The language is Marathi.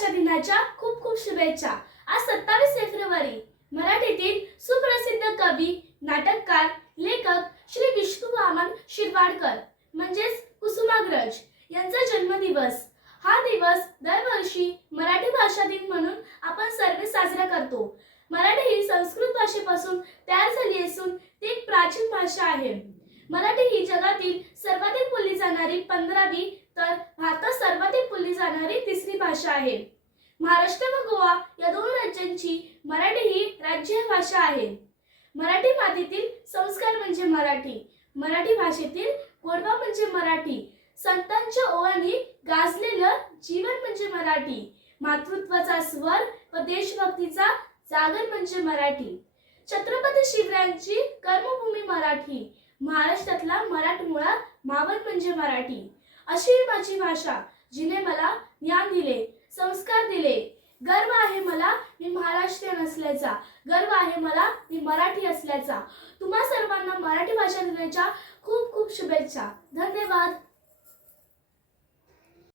भाषा दिनाच्या खूप खूप शुभेच्छा. आज सत्तावीस फेब्रुवारी मराठीतील सुप्रसिद्ध कवी नाटककार लेखक श्री विष्णू वामन शिरवाडकर म्हणजेच कुसुमाग्रज यांचा जन्मदिवस. हा दिवस दरवर्षी मराठी भाषा दिन म्हणून आपण सर्व साजरा करतो. मराठी ही संस्कृत भाषेपासून तयार झाली असून ती एक प्राचीन भाषा आहे. मराठी ही जगातील सर्वाधिक बोलली जाणारी पंधरावी तर भारतात सर्वाधिक बोलली जाणारी भाषा आहे. महाराष्ट्र व गोवा या दोन राज्यांची मराठी ही राज्य भाषा आहे. मराठी मातीतील संस्कार म्हणजे मराठी मराठी भाषेतील गोडवा म्हणजे मराठी संतांच्या ओळांनी गाजलेलं जीवन म्हणजे मराठी मातृत्वाचा स्वर व देशभक्तीचा जागर म्हणजे मराठी. छत्रपती शिवरायांची कर्मभूमी मराठी महाराष्ट्रातला मराठमोळा मावळ म्हणजे मराठी. अशी ही माझी भाषा. जिने मला ज्ञान दिले संस्कार दिले. गर्व आहे मला मी महाराष्ट्रीयन असल्याचा. गर्व आहे मला मी मराठी असल्याचा. तुम्हा सर्वांना मराठी भाषा दिनाच्या खूप खूप शुभेच्छा. धन्यवाद.